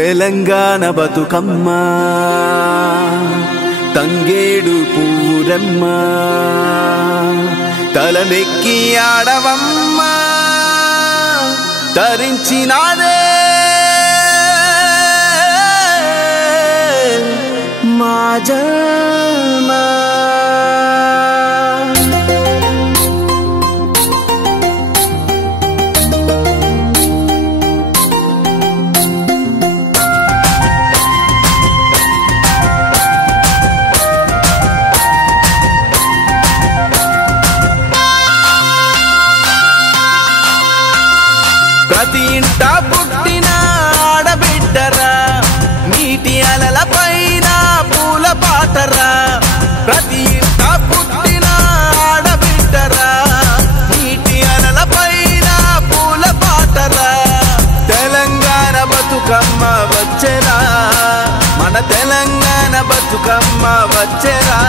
తెలంగాణ బతుకమ్మ తంగేడు పువ్వురమ్మ తలనెక్కి ఆడవమ్మ తరించినాదే మా జన్మ ప్రతి ఇంట పుట్టిన ఆడబిడ్డరా నీటి అలల పైన పూల పాటరా ప్రతి ఇంట పుట్టిన ఆడబిడ్డరా నీటి అలల పైన పూల పాటరా తెలంగాణ బతుకమ్మ వచ్చెరా మన తెలంగాణ బతుకమ్మ వచ్చెరా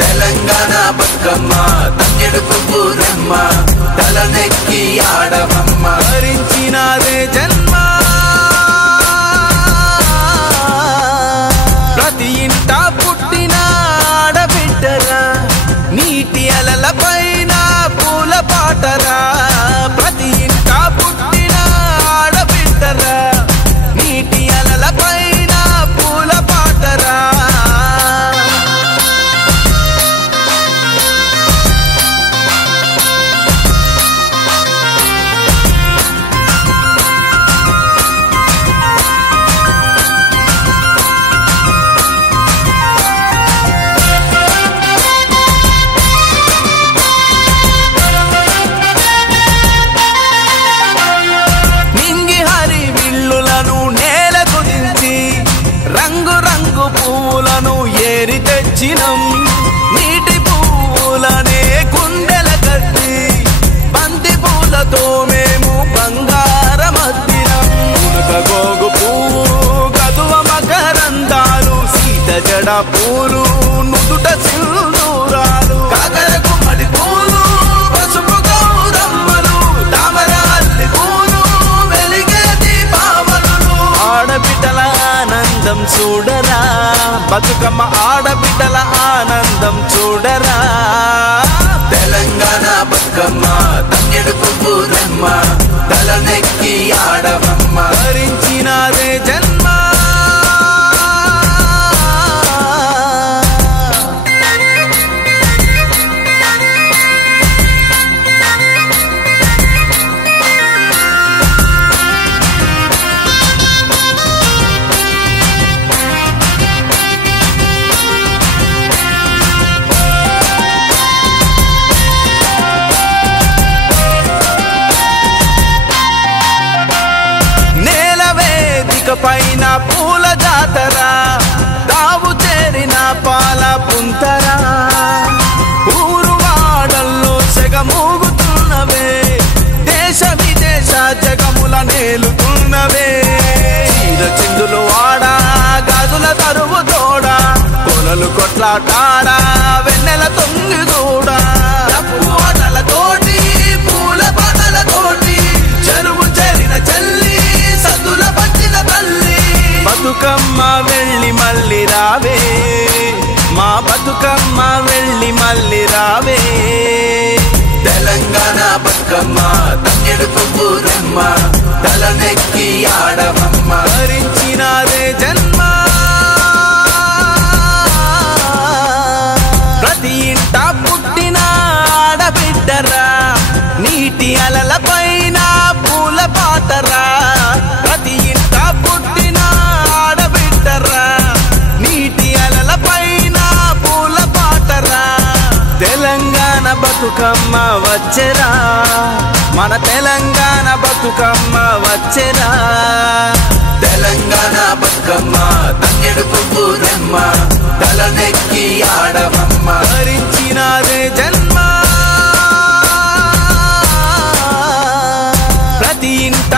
తెలంగాణ బతుకమ్మ తంగెడు పువ్వురమ్మ తలనెక్కి ఆడవమ్మ ధరించినాదే జన్మ ప్రతి ఇంట పుట్టిన ఆడబిడ్డరా నీటి అలల పైన పూల పాటరా ప్రతి ఇంట పుట్టిన ఆడబిడ్డరా నీటి అలల పైన పూల పాటరా రంగు రంగు పూలను ఏరి తెచ్చినం నీటి పూలనే గుండెల కట్టి బంతి పూలతో మేము బంగారమద్దినం గోగు పువ్వు గదువ మకరందాలు సీత జడ పూలు నుదుట సింధూరాలు కాకర గుమ్మడి పూలు పసుపు గౌరమ్మలు తామర అల్లి పూలు వెలిగే దీపావళులు ఆడబిడ్డల ఆనందం చూడరా బతుకమ్మ ఆడబిడ్డల ఆనందం చూడరా తెలంగాణ బతుకమ్మ తంగెడు పువ్వురమ్మ తలనెక్కి ఆడవమ్మ ధరించినాదే జన్మ పైన పూల జాతరా తావు చేరిన పాల పుంతరా ఊరు వాడల్లో సెగమూగుతున్నవే దేశ విదేశ జగముల నేలుతున్నవే చీర చిందులు ఆడా గాజుల తరువు తోడా కొలలు కొట్లాటాడా వెన్నెల తొంగి కూడా ఆటలతోటి పూల పాటలతోటి చెరువు చేరిన చెల్లి సద్దుల పట్టిన తల్లి బతుకమ్మ వెళ్ళి మళ్ళీ రావే మా బతుకమ్మ వెళ్ళి మళ్ళీ రావే తెలంగాణ బతుకమ్మ తంగెడు పువ్వురమ్మ తలనెక్కి ఆడవమ్మ ధరించినాదే జన్మ ప్రతి ఇంట పుట్టిన ఆడబిడ్డరా నీటి అలల పైన పూల పాటరా ప్రతి ఇంట పుట్టిన ఆడబిడ్డరా నీటి అలల పైన పూల పాటరా తెలంగాణ బతుకమ్మ వచ్చెరా మన తెలంగాణ బతుకమ్మ వచ్చెరా తెలంగాణ బతుకమ్మ తంగెడు పువ్వురమ్మ తలనెక్కి ఆడవమ్మ ధరించినాదే జన్మ ప్రతి ఇంట